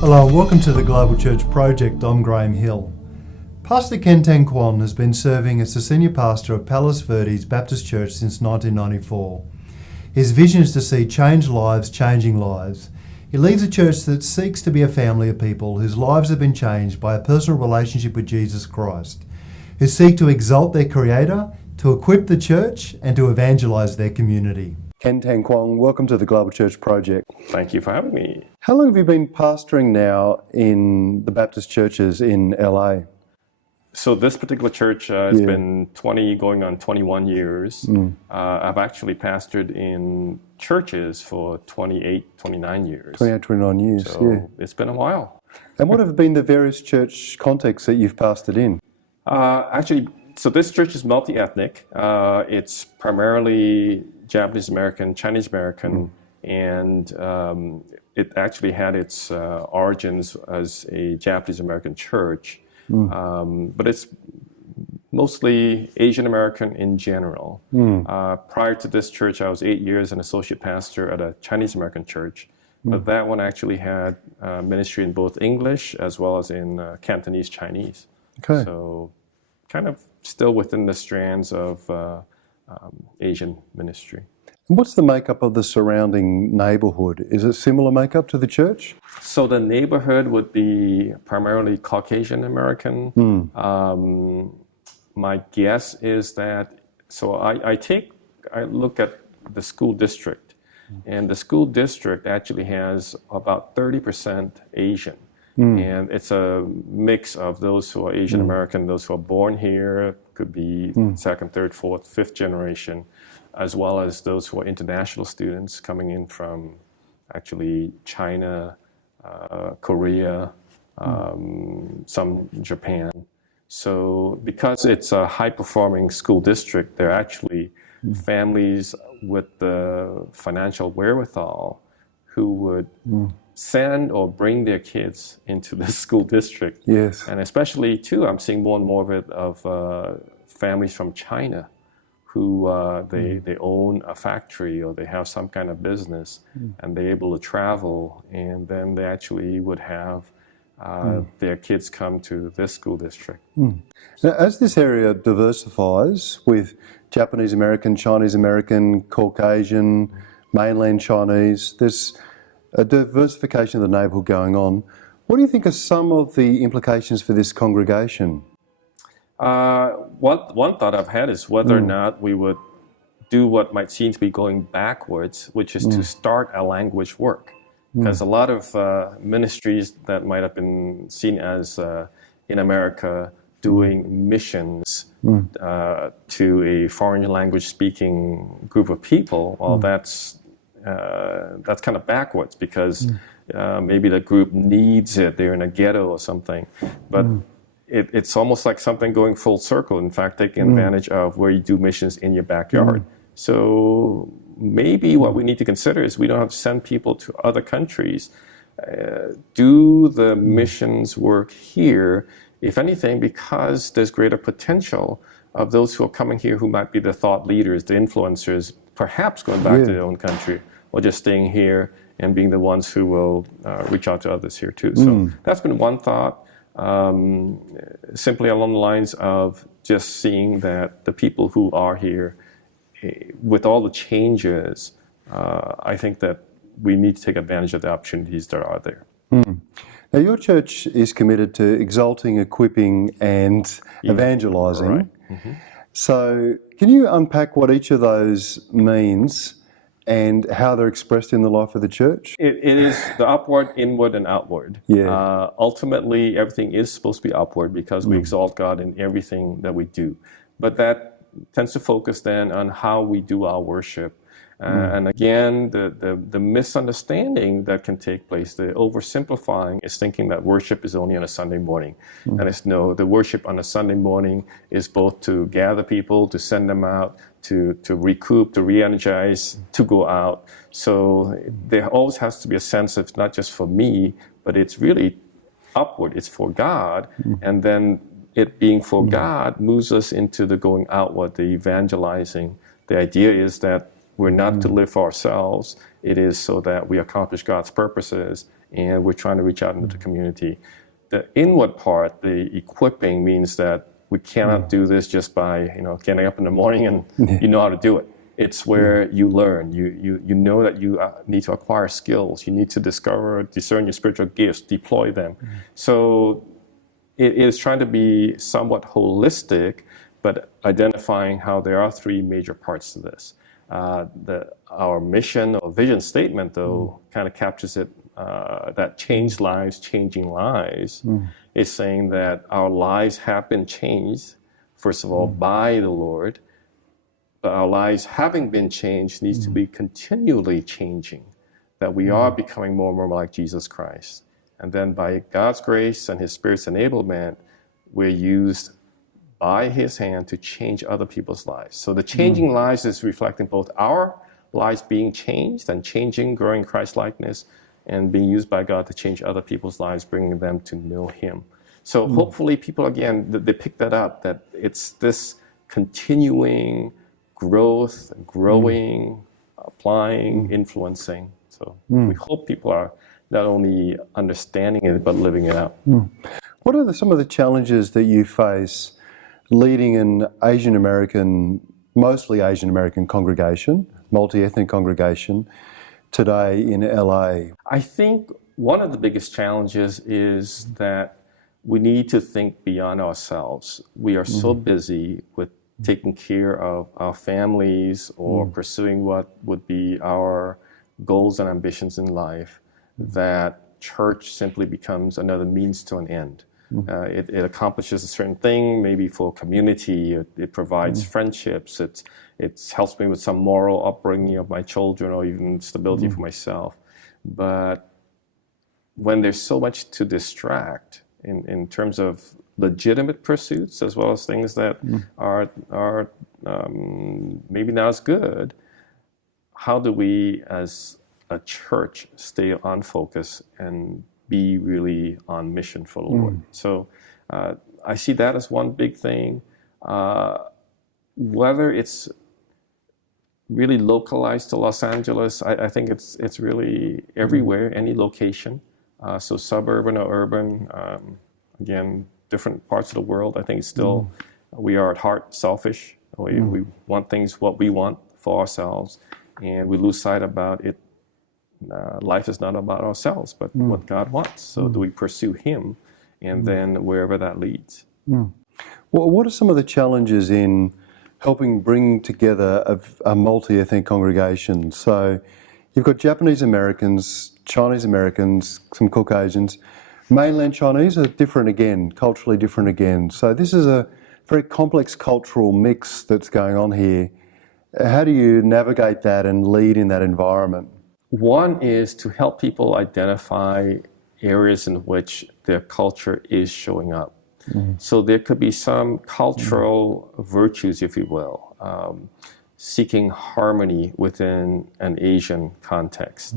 Hello and welcome to the Global Church Project. I'm Graham Hill. Pastor Ken Tang-Quan has been serving as the senior pastor of Palos Verdes Baptist Church since 1994. His vision is to see changed lives changing lives. He leads a church that seeks to be a family of people whose lives have been changed by a personal relationship with Jesus Christ, who seek to exalt their Creator, to equip the church, and to evangelize their community. Ken Tang-Quan, welcome to the Global Church Project. Thank you for having me. How long have you been pastoring now in the Baptist churches in LA? So this particular church has been 20, going on 21 years. I've actually pastored in churches for 28, 29 years. 28, 29 years, So it's been a while. And what have been the various church contexts that you've pastored in? So this church is multi-ethnic. It's primarily Japanese American, Chinese American, and it actually had its origins as a Japanese American church. But it's mostly Asian American in general. Prior to this church, I was 8 years an associate pastor at a Chinese American church. But that one actually had ministry in both English as well as in Cantonese Chinese. Okay. So kind of still within the strands of Asian ministry. And what's the makeup of the surrounding neighbourhood? Is it similar makeup to the church? So the neighborhood would be primarily Caucasian American. My guess is that, so I look at the school district, and the school district actually has about 30% Asian. And it's a mix of those who are Asian American, those who are born here, could be second, third, fourth, fifth generation, as well as those who are international students coming in from actually China, Korea, some Japan. So because it's a high-performing school district, there are actually families with the financial wherewithal who would send or bring their kids into the school district. Yes. And especially, too, I'm seeing more and more of it of families from China who they own a factory or they have some kind of business and they're able to travel, and then they actually would have their kids come to this school district. Now, as this area diversifies with Japanese American, Chinese American, Caucasian, mainland Chinese, there's a diversification of the neighbourhood going on. What do you think are some of the implications for this congregation? One thought I've had is whether or not we would do what might seem to be going backwards, which is to start a language work. Because a lot of ministries that might have been seen as in America doing missions to a foreign language speaking group of people, well, that's kind of backwards because maybe the group needs it. They're in a ghetto or something. But it's almost like something going full circle. In fact, taking advantage of where you do missions in your backyard. So maybe what we need to consider is we don't have to send people to other countries. Do the missions work here, if anything, because there's greater potential of those who are coming here who might be the thought leaders, the influencers, perhaps going back to their own country, or just staying here and being the ones who will reach out to others here too. So that's been one thought, simply along the lines of just seeing that the people who are here, with all the changes, I think that we need to take advantage of the opportunities that are there. Now, your church is committed to exalting, equipping, and evangelizing. Right. So, can you unpack what each of those means and how they're expressed in the life of the church? It is the upward, inward, and outward. Ultimately, everything is supposed to be upward because we exalt God in everything that we do. But that tends to focus then on how we do our worship. And again, the misunderstanding that can take place, the oversimplifying, is thinking that worship is only on a Sunday morning. And it's no, the worship on a Sunday morning is both to gather people, to send them out, to recoup, to re-energize, to go out. So there always has to be a sense of not just for me, but it's really upward, it's for God. And then it being for God moves us into the going outward, the evangelizing. The idea is that We're not to live for ourselves. It is so that we accomplish God's purposes, and we're trying to reach out into the community. The inward part, the equipping, means that we cannot do this just by getting up in the morning and you know how to do it. It's where you learn. You know that you need to acquire skills. You need to discern your spiritual gifts, deploy them. So it is trying to be somewhat holistic, but identifying how there are three major parts to this. Our mission or vision statement, though, kind of captures it, that changed lives, changing lives, is saying that our lives have been changed, first of all, by the Lord, but our lives having been changed needs to be continually changing, that we are becoming more and more like Jesus Christ. And then by God's grace and His Spirit's enablement, we're used by His hand to change other people's lives. So the changing lives is reflecting both our lives being changed and changing, growing Christ-likeness, and being used by God to change other people's lives, bringing them to know Him. So hopefully people, again, they pick that up, that it's this continuing growth, growing, applying, influencing. So we hope people are not only understanding it, but living it out. What are some of the challenges that you face leading an Asian American, mostly Asian American congregation, multi-ethnic congregation, today in LA? I think one of the biggest challenges is that we need to think beyond ourselves. We are so busy with taking care of our families or pursuing what would be our goals and ambitions in life, that church simply becomes another means to an end. It accomplishes a certain thing, maybe for community. It provides friendships. It helps me with some moral upbringing of my children, or even stability for myself. But when there's so much to distract in terms of legitimate pursuits, as well as things that are maybe not as good, how do we as a church stay on focus and be really on mission for the Lord? So I see that as one big thing. Whether it's really localized to Los Angeles, I think it's really everywhere, any location. So suburban or urban, again, different parts of the world. I think still we are at heart selfish. We want things what we want for ourselves, and we lose sight about it. Life is not about ourselves, but what God wants. So do we pursue Him, and then wherever that leads. Well, what are some of the challenges in helping bring together a multi-ethnic congregation? So you've got Japanese Americans, Chinese Americans, some Caucasians. Mainland Chinese are different again, culturally different again. So this is a very complex cultural mix that's going on here. How do you navigate that and lead in that environment? One is to help people identify areas in which their culture is showing up. So there could be some cultural virtues, if you will, seeking harmony within an Asian context.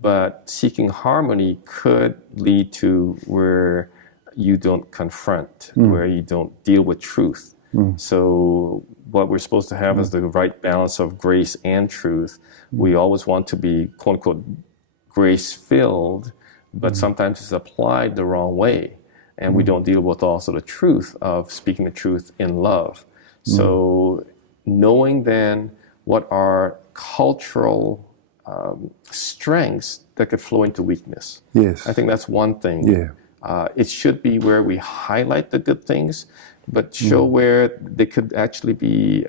But seeking harmony could lead to where you don't confront, where you don't deal with truth. So what we're supposed to have is the right balance of grace and truth. We always want to be, quote unquote, grace-filled, but sometimes it's applied the wrong way. And we don't deal with also the truth of speaking the truth in love. So knowing then what are cultural strengths that could flow into weakness. Yes. I think that's one thing. Yeah. It should be where we highlight the good things, but show where they could actually be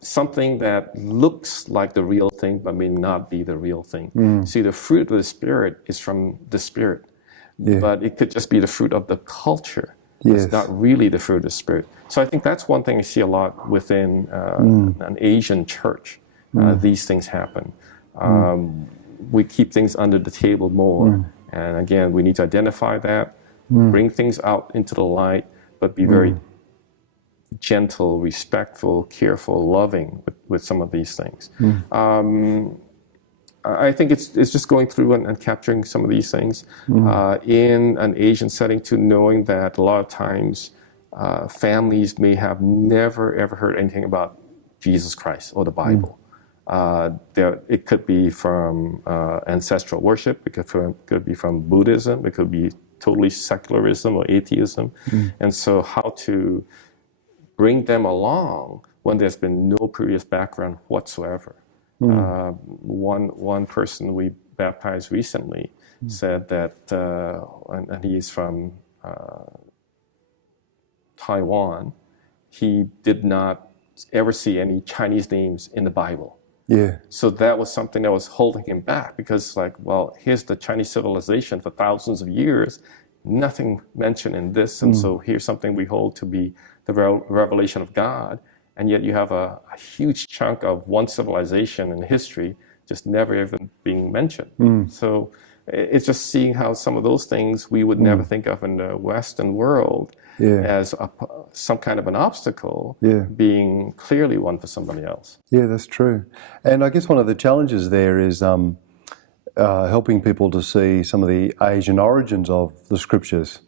something that looks like the real thing, but may not be the real thing. See, the fruit of the Spirit is from the Spirit, but it could just be the fruit of the culture. It's not really the fruit of the Spirit. So I think that's one thing I see a lot within an Asian church. These things happen. We keep things under the table more. And again, we need to identify that, bring things out into the light, but be very gentle, respectful, careful, loving with some of these things. I think it's just going through and capturing some of these things in an Asian setting, to knowing that a lot of times families may have never ever heard anything about Jesus Christ or the Bible. It could be from ancestral worship. It could be from Buddhism. It could be totally secularism or atheism. And so how to bring them along when there's been no previous background whatsoever. One person we baptized recently said that, and he's from Taiwan, he did not ever see any Chinese names in the Bible. Yeah. So that was something that was holding him back, because here's the Chinese civilization for thousands of years, nothing mentioned in this, and so here's something we hold to be the revelation of God, and yet you have a huge chunk of one civilization in history just never even being mentioned. So it's just seeing how some of those things we would never think of in the Western world as some kind of an obstacle being clearly one for somebody else. Yeah, that's true. And I guess one of the challenges there is helping people to see some of the Asian origins of the scriptures.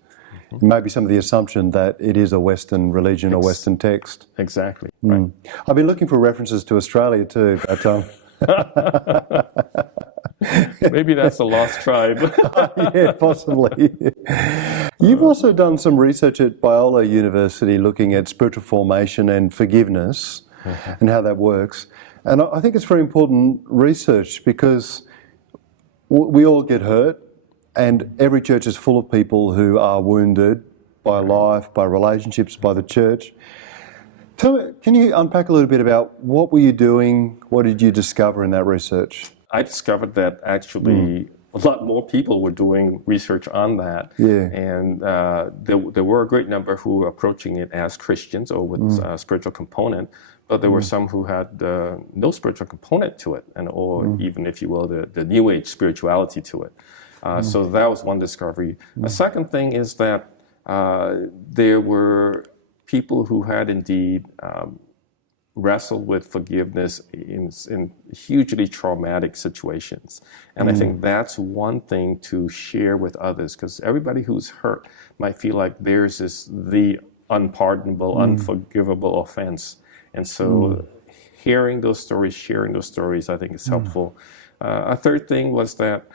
Maybe some of the assumption that it is a Western religion or Western text. Exactly. Right. I've been looking for references to Australia too, but maybe that's a lost tribe. Yeah, possibly. You've also done some research at Biola University looking at spiritual formation and forgiveness and how that works. And I think it's very important research, because we all get hurt, and every church is full of people who are wounded by life, by relationships, by the church. Tell me, can you unpack a little bit about what were you doing? What did you discover in that research? I discovered that actually a lot more people were doing research on that. Yeah. And there were a great number who were approaching it as Christians or with a spiritual component, but there were some who had no spiritual component to it, or even, if you will, the New Age spirituality to it. So that was one discovery. A second thing is that there were people who had indeed wrestled with forgiveness in hugely traumatic situations. And I think that's one thing to share with others, because everybody who's hurt might feel like theirs is the unpardonable, unforgivable offense. And so hearing those stories, sharing those stories, I think is helpful. A third thing was that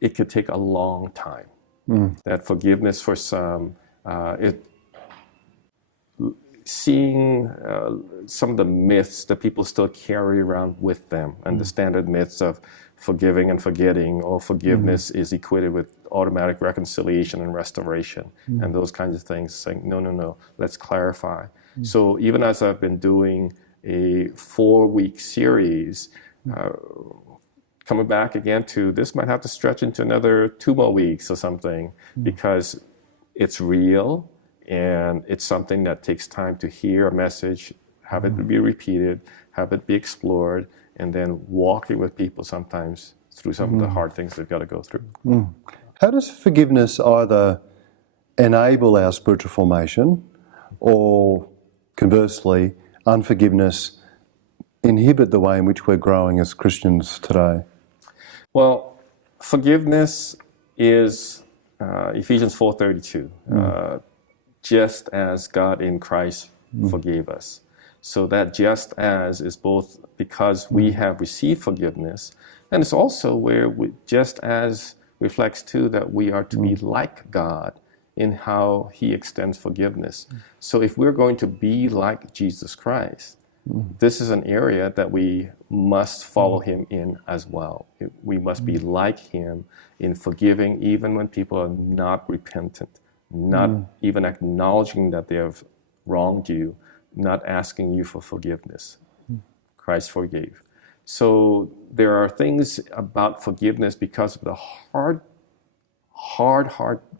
it could take a long time. That forgiveness for some, seeing some of the myths that people still carry around with them, and the standard myths of forgiving and forgetting, or forgiveness is equated with automatic reconciliation and restoration, and those kinds of things, saying, no, let's clarify. So even as I've been doing a 4-week series, coming back again to this might have to stretch into another 2 more weeks or something, because it's real, and it's something that takes time to hear a message, have it be repeated, have it be explored, and then walking with people sometimes through some of the hard things they've got to go through. How does forgiveness either enable our spiritual formation, or conversely, unforgiveness inhibit the way in which we're growing as Christians today? Well, forgiveness is Ephesians 4:32. Just as God in Christ forgave us. So that just as is both because we have received forgiveness, and it's also where just as reflects too that we are to be like God in how he extends forgiveness. So if we're going to be like Jesus Christ, this is an area that we must follow him in as well. We must be like him in forgiving even when people are not repentant, not even acknowledging that they have wronged you, not asking you for forgiveness. Christ forgave. So there are things about forgiveness, because of the hard,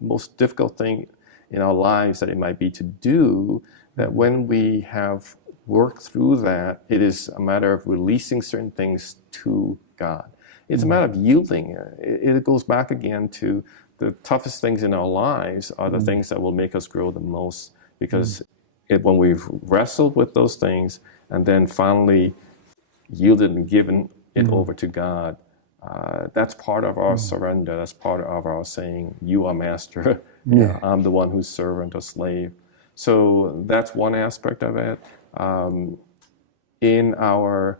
most difficult thing in our lives that it might be to do, that when we have worked through that, it is a matter of releasing certain things to God. It's a matter of yielding. It goes back again to the toughest things in our lives are the things that will make us grow the most, because when we've wrestled with those things and then finally yielded and given it over to God, that's part of our surrender. That's part of our saying, you are master, I'm the one who's servant or slave. So that's one aspect of it. in our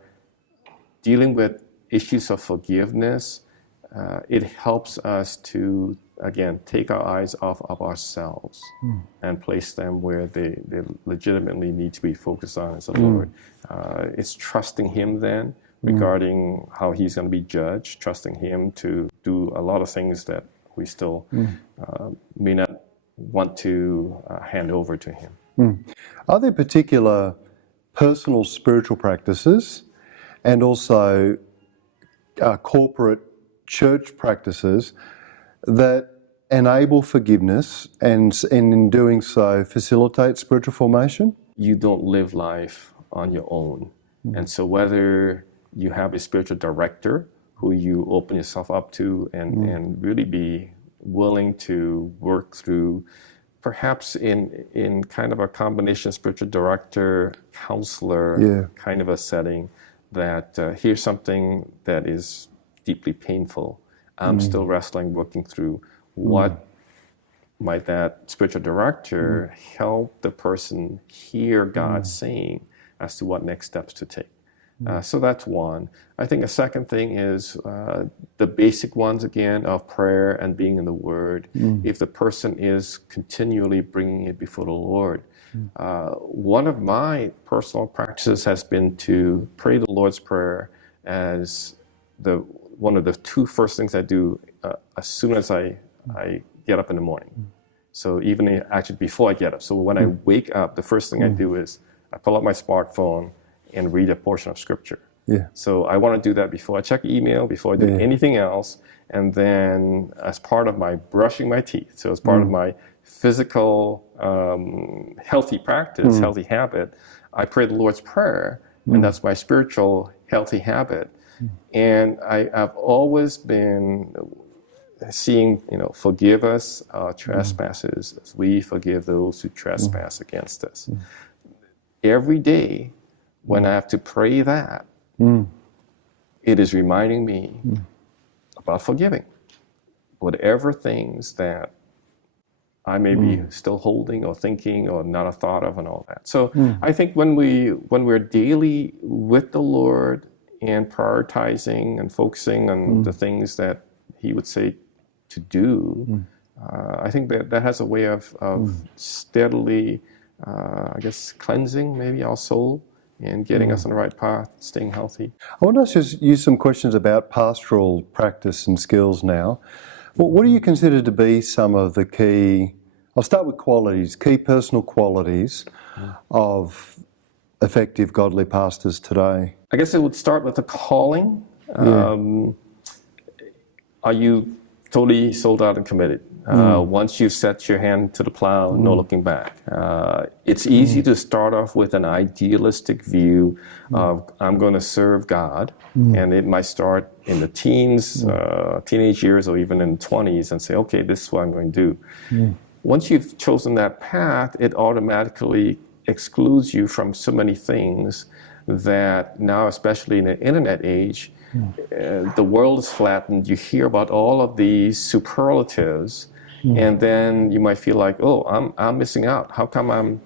dealing with issues of forgiveness, it helps us to, again, take our eyes off of ourselves and place them where they legitimately need to be focused on as the Lord. It's trusting Him then regarding how He's going to be judged, trusting Him to do a lot of things that we still may not want to hand over to Him. Are there particular personal spiritual practices and also corporate church practices that enable forgiveness and in doing so facilitate spiritual formation? You don't live life on your own. And so whether you have a spiritual director who you open yourself up to and really be willing to work through, perhaps in kind of a combination spiritual director, counselor kind of a setting, that here's something that is deeply painful. I'm still wrestling, working through what might that spiritual director help the person hear God saying as to what next steps to take. So that's one. I think a second thing is the basic ones, again, of prayer and being in the Word. If the person is continually bringing it before the Lord. One of my personal practices has been to pray the Lord's Prayer as one of the two first things I do as soon as I get up in the morning. So even actually before I get up. So when I wake up, the first thing I do is I pull up my smartphone and read a portion of Scripture. So I want to do that before I check email, before I do anything else. And then as part of my brushing my teeth, so as part of my physical healthy practice, healthy habit, I pray the Lord's Prayer, and that's my spiritual healthy habit. And I've always been seeing, forgive us our trespasses as we forgive those who trespass against us. Every day when I have to pray that, it is reminding me about forgiving whatever things that I may be still holding or thinking or not have thought of and all that. So I think when we're daily with the Lord and prioritizing and focusing on the things that He would say to do, I think that has a way of steadily, cleansing maybe our soul and getting us on the right path, staying healthy. I want to just use some questions about pastoral practice and skills now. Well, what do you consider to be some of the key, I'll start with qualities, key personal qualities of effective godly pastors today? I guess it would start with the calling. Are you totally sold out and committed? Once you set your hand to the plow, no looking back. It's easy to start off with an idealistic view of I'm going to serve God, and it might start in the teens, teenage years, or even in the 20s, and say, okay, this is what I'm going to do. Once you've chosen that path, it automatically excludes you from so many things that now, especially in the internet age, the world is flattened. You hear about all of these superlatives, and then you might feel like, oh, I'm missing out. How come I'm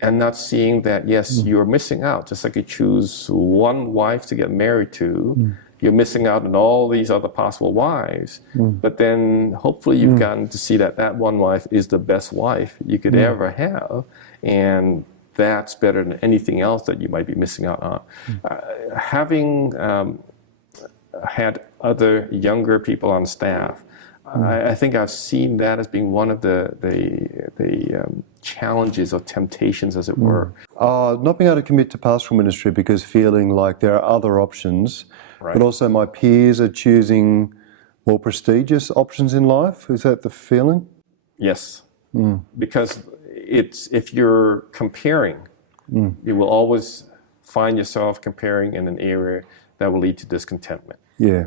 not seeing that? Yes, you're missing out. Just like you choose one wife to get married to, you're missing out on all these other possible wives. But then hopefully you've gotten to see that one wife is the best wife you could ever have, and that's better than anything else that you might be missing out on. Having had other younger people on staff, I think I've seen that as being one of the challenges or temptations, as it were. Not being able to commit to pastoral ministry because feeling like there are other options, but also my peers are choosing more prestigious options in life. Is that the feeling? Yes, because if you're comparing, you will always find yourself comparing in an area that will lead to discontentment.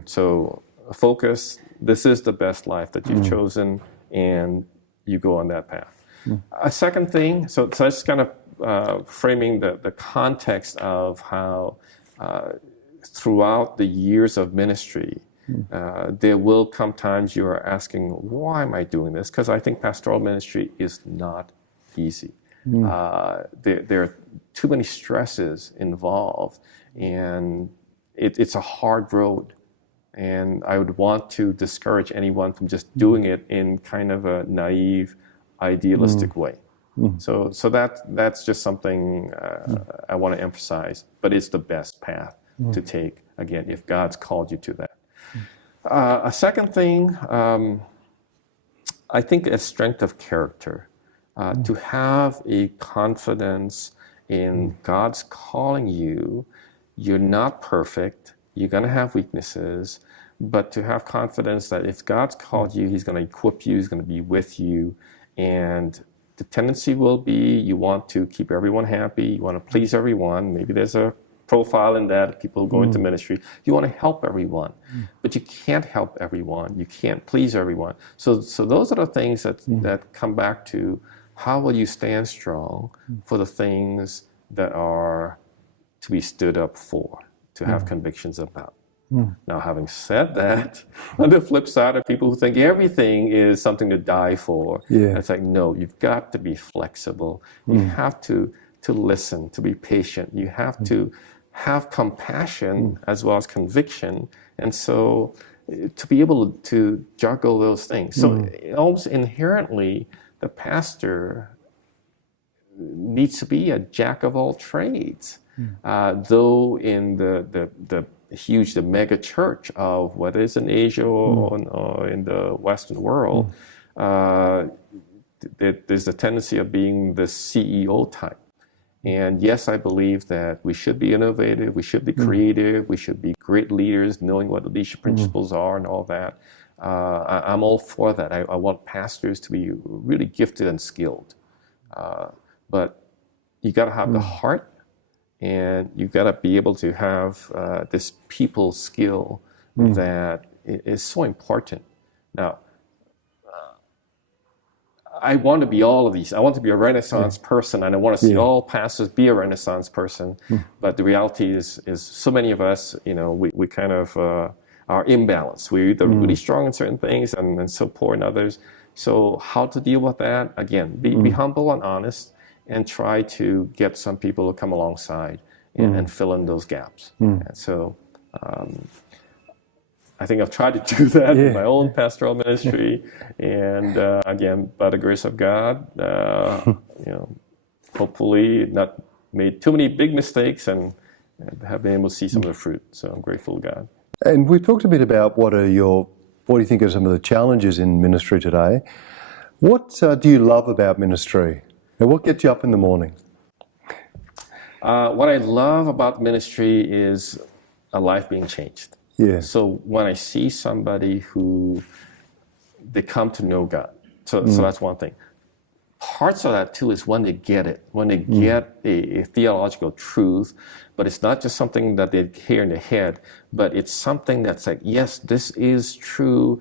So focus, this is the best life that you've chosen, and you go on that path. A second thing, so that's kind of framing the context of how throughout the years of ministry, there will come times you are asking, why am I doing this? Because I think pastoral ministry is not easy. There are too many stresses involved, and it's a hard road. And I would want to discourage anyone from just doing it in kind of a naive, idealistic way. So that's just something I want to emphasize. But it's the best path to take, again, if God's called you to that. A second thing, I think a strength of character. To have a confidence in God's calling you. You're not perfect. You're going to have weaknesses. But to have confidence that if God's called you, He's going to equip you, He's going to be with you. And the tendency will be you want to keep everyone happy, you want to please everyone. Maybe there's a profile in that, people who go into ministry. You want to help everyone, but you can't help everyone. You can't please everyone. So those are the things that come back to how will you stand strong for the things that are to be stood up for, to have convictions about. Now, having said that, on the flip side are people who think everything is something to die for. It's like, no, you've got to be flexible. You have to listen, to be patient. You have to have compassion as well as conviction. And so to be able to juggle those things. So almost inherently, the pastor needs to be a jack of all trades. Though in the mega church of whether it's in Asia or in the Western world, there's a tendency of being the CEO type. And yes, I believe that we should be innovative, we should be creative, we should be great leaders, knowing what the leadership principles are and all that. I'm all for that. I want pastors to be really gifted and skilled. But you got to have the heart, and you've got to be able to have this people skill that is so important. Now, I want to be all of these. I want to be a Renaissance person, and I want to see all pastors be a Renaissance person. But the reality is so many of us, we kind of are imbalanced. We're either really strong in certain things and so poor in others. So how to deal with that? Again, be humble and honest, and try to get some people to come alongside and fill in those gaps. And so I think I've tried to do that in my own pastoral ministry. And again, by the grace of God, hopefully not made too many big mistakes and have been able to see some of the fruit. So I'm grateful to God. And we've talked a bit about what do you think are some of the challenges in ministry today. What do you love about ministry? And what gets you up in the morning? What I love about ministry is a life being changed. So when I see somebody who they come to know God, so that's one thing. Parts of that too is when they get it, when they get a theological truth, but it's not just something that they hear in their head, but it's something that's like, yes, this is true,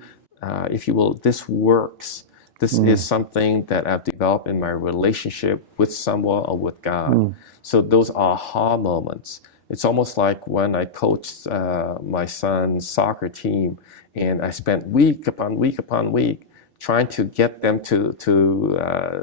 if you will, this works. This is something that I've developed in my relationship with someone or with God. So those aha moments. It's almost like when I coached my son's soccer team, and I spent week upon week upon week trying to get them to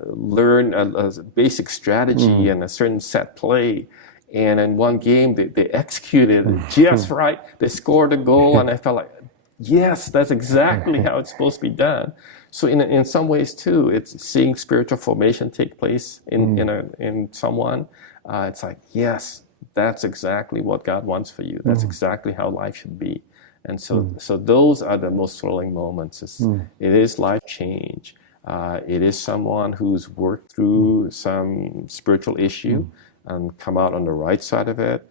learn a basic strategy and a certain set play. And in one game, they executed just right. They scored a goal, and I felt like, yes, that's exactly how it's supposed to be done. So in some ways too, it's seeing spiritual formation take place in someone. It's like, yes, that's exactly what God wants for you. That's exactly how life should be. And so those are the most thrilling moments. It is life change. It is someone who's worked through some spiritual issue and come out on the right side of it.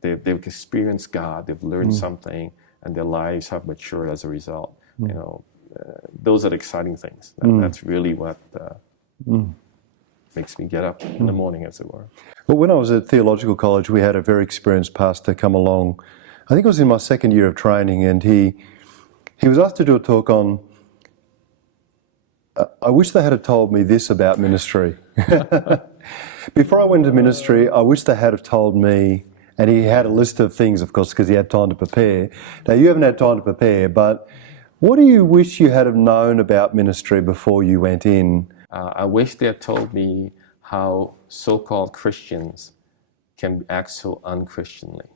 They've experienced God. They've learned something, and their lives have matured as a result. Those are the exciting things. That's really what makes me get up in the morning, as it were. Well, when I was at theological college, we had a very experienced pastor come along. I think it was in my second year of training, and he was asked to do a talk on, I wish they had told me this about ministry. Before I went into ministry, I wish they had have told me, and he had a list of things, of course, because he had time to prepare. Now, you haven't had time to prepare, but what do you wish you had have known about ministry before you went in? I wish they had told me how so-called Christians can act so unchristianly.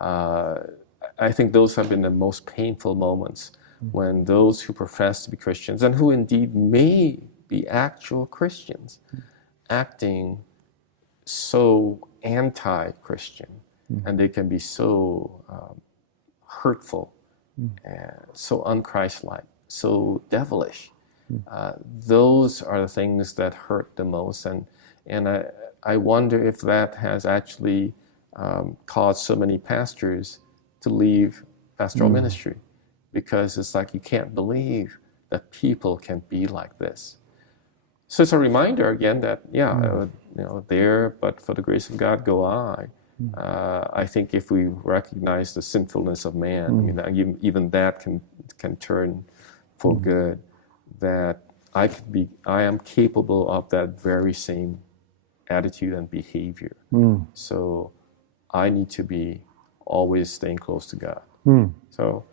I think those have been the most painful moments when those who profess to be Christians and who indeed may be actual Christians acting so anti-Christian, and they can be so hurtful, so unchristlike, so devilish. Those are the things that hurt the most, and I wonder if that has actually caused so many pastors to leave pastoral ministry, because it's like you can't believe that people can be like this. So it's a reminder again that there, but for the grace of God go I. I think if we recognize the sinfulness of man, I mean, even that can turn for good. That I am capable of that very same attitude and behavior. So I need to be always staying close to God. So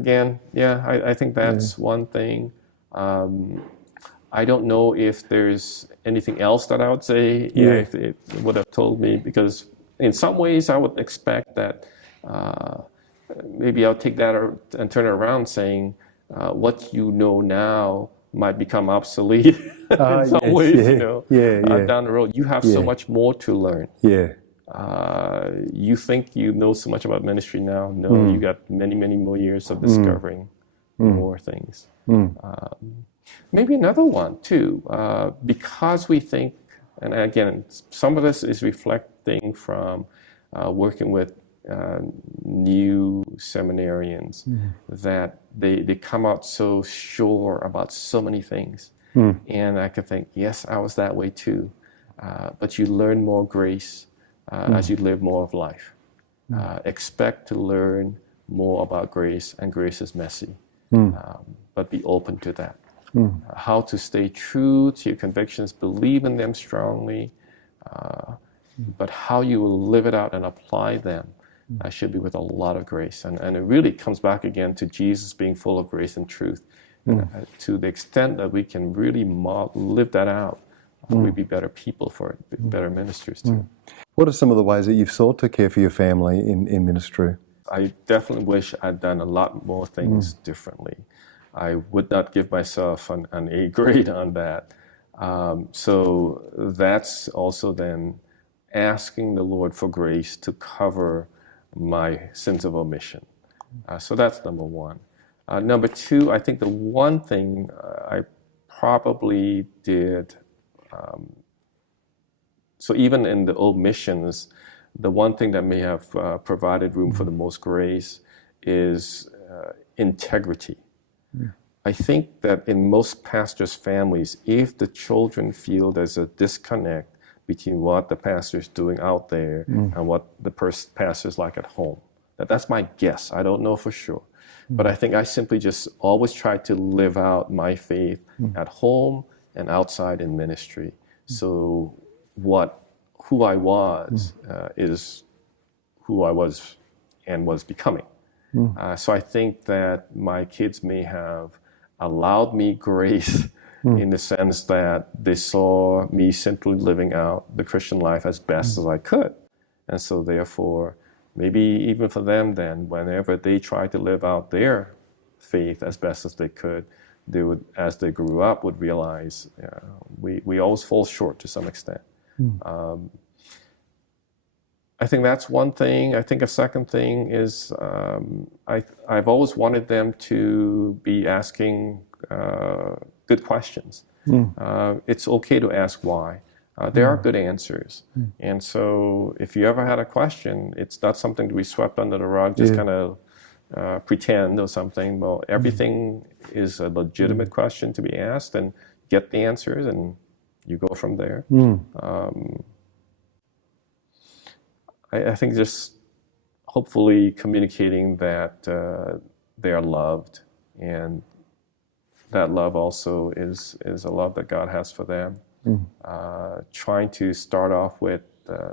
again, I think that's one thing. I don't know if there's anything else that I would say. If it would have told me, because in some ways I would expect that maybe I'll take that and turn it around, saying what you know now might become obsolete in some ways. Down the road, you have so much more to learn. You think you know so much about ministry now. No, you got many, many more years of discovering more things. Maybe another one too, because we think, and again, some of this is reflecting from working with new seminarians, that they come out so sure about so many things. And I could think, yes, I was that way too. But you learn more grace as you live more of life. Expect to learn more about grace, and grace is messy. But be open to that. How to stay true to your convictions, believe in them strongly, but how you will live it out and apply them should be with a lot of grace. And it really comes back again to Jesus being full of grace and truth. To the extent that we can really live that out, we'd be better people for it, better ministers too. What are some of the ways that you've sought to care for your family in ministry? I definitely wish I'd done a lot more things differently. I would not give myself an A grade on that. So that's also then asking the Lord for grace to cover my sins of omission. So that's number one. Number two, I think the one thing I probably did, so even in the omissions, the one thing that may have provided room for the most grace is integrity. I think that in most pastors' families, if the children feel there's a disconnect between what the pastor is doing out there and what the pastor is like at home, that's my guess. I don't know for sure. But I think I simply just always try to live out my faith at home and outside in ministry. So who I was is who I was and was becoming. So I think that my kids may have allowed me grace in the sense that they saw me simply living out the Christian life as best as I could. And so therefore, maybe even for them then, whenever they tried to live out their faith as best as they could, they would, as they grew up, would realize we always fall short to some extent. I think that's one thing. I think a second thing is I've always wanted them to be asking good questions. It's okay to ask why. There are good answers. And so if you ever had a question, it's not something to be swept under the rug, just kind of pretend or something. Well, everything is a legitimate question to be asked, and get the answers, and you go from there. I think just hopefully communicating that they are loved, and that love also is a love that God has for them. Trying to start off with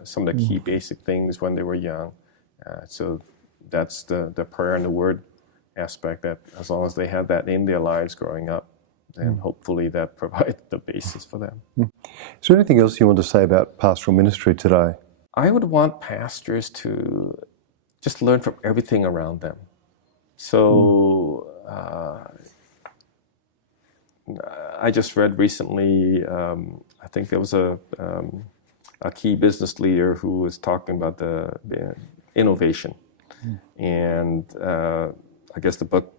some of the key basic things when they were young. So that's the prayer and the word aspect, that as long as they have that in their lives growing up, and hopefully that provides the basis for them. Is there anything else you want to say about pastoral ministry today? I would want pastors to just learn from everything around them. So I just read recently, I think there was a key business leader who was talking about the innovation. And I guess the book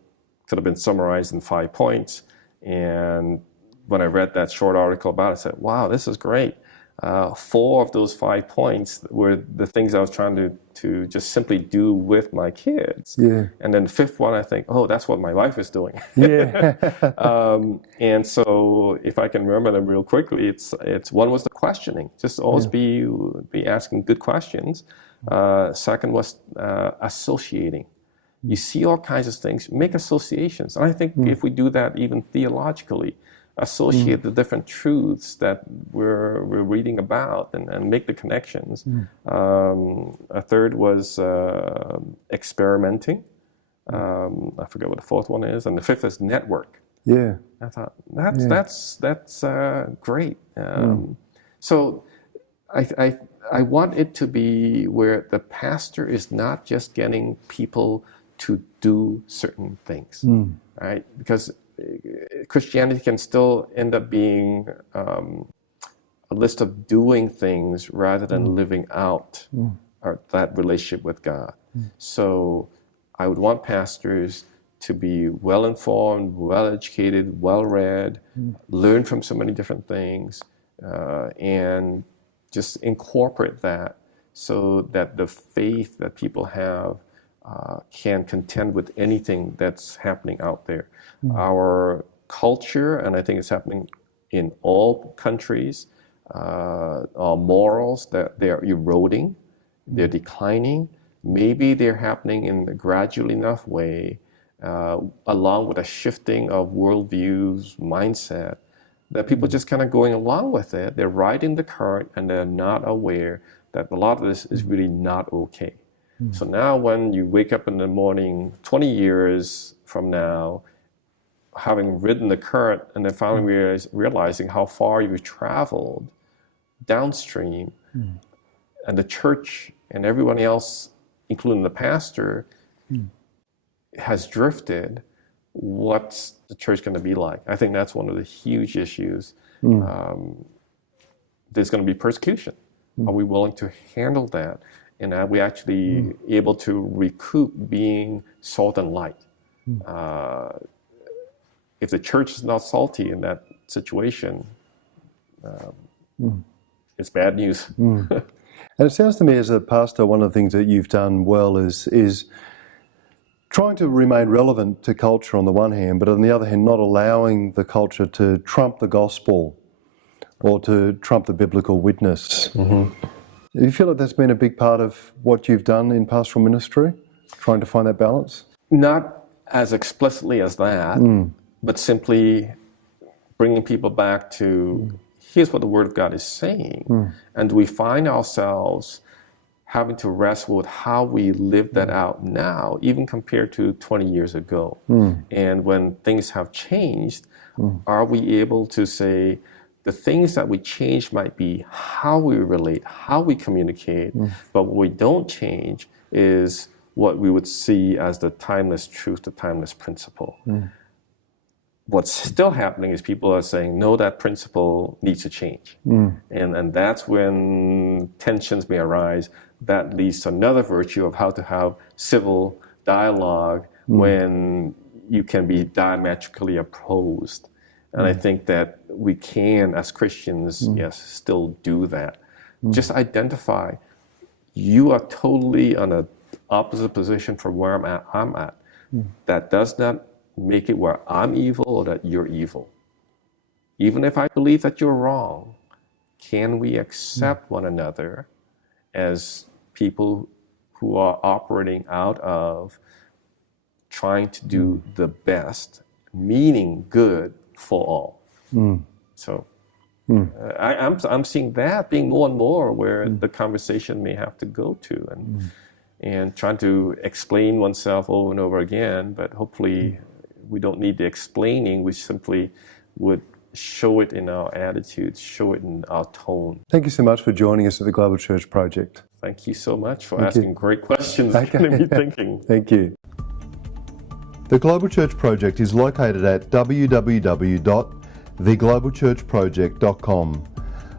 could have been summarized in 5 points. And when I read that short article about it, I said, wow, this is great. 4 of those 5 points were the things I was trying to just simply do with my kids. Yeah. And then the 5th one, I think, oh, that's what my wife is doing. Yeah. And so if I can remember them real quickly, it's one was the questioning. Just always be asking good questions. Second was associating. You see all kinds of things, make associations. And I think if we do that even theologically, associate the different truths that we're reading about and make the connections. A third was experimenting. I forget what the 4th one is. And the 5th is network. Yeah. I thought, that's great. So I want it to be where the pastor is not just getting people to do certain things, right? Because Christianity can still end up being a list of doing things rather than living out that relationship with God. So I would want pastors to be well-informed, well-educated, well-read, learn from so many different things, and just incorporate that so that the faith that people have can contend with anything that's happening out there. Our culture, and I think it's happening in all countries, our morals, that they're eroding, they're declining. Maybe they're happening in a gradual enough way, along with a shifting of worldviews, mindset, that people just kind of going along with it. They're riding the current and they're not aware that a lot of this is really not okay. So now when you wake up in the morning 20 years from now, having ridden the current and then finally realizing how far you've traveled downstream, and the church and everyone else, including the pastor, has drifted, what's the church going to be like? I think that's one of the huge issues. There's going to be persecution. Are we willing to handle that? And are we actually able to recoup being salt and light? If the church is not salty in that situation, it's bad news. And it sounds to me as a pastor, one of the things that you've done well is trying to remain relevant to culture on the one hand, but on the other hand, not allowing the culture to trump the gospel or to trump the biblical witness. Do you feel like that's been a big part of what you've done in pastoral ministry, trying to find that balance? Not as explicitly as that, but simply bringing people back to, here's what the Word of God is saying. And we find ourselves having to wrestle with how we live that out now, even compared to 20 years ago. And when things have changed, are we able to say, the things that we change might be how we relate, how we communicate, but what we don't change is what we would see as the timeless truth, the timeless principle. What's still happening is people are saying, no, that principle needs to change. And that's when tensions may arise. That leads to another virtue of how to have civil dialogue when you can be diametrically opposed. And I think that we can, as Christians, yes, still do that. Just identify, you are totally on an opposite position from where I'm at. That does not make it where I'm evil or that you're evil. Even if I believe that you're wrong, can we accept one another as people who are operating out of trying to do the best, meaning good for all? So I'm seeing that being more and more where the conversation may have to go to, and trying to explain oneself over and over again, but hopefully we don't need the explaining. We simply would show it in our attitudes, show it in our tone. Thank you so much for joining us at the Global Church Project. Thank you so much for asking great questions. Okay. Getting me thinking. Thank you. The Global Church Project is located at www.theglobalchurchproject.com.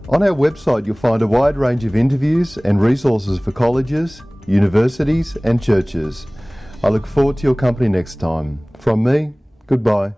On our website, you'll find a wide range of interviews and resources for colleges, universities, and churches. I look forward to your company next time. From me, goodbye.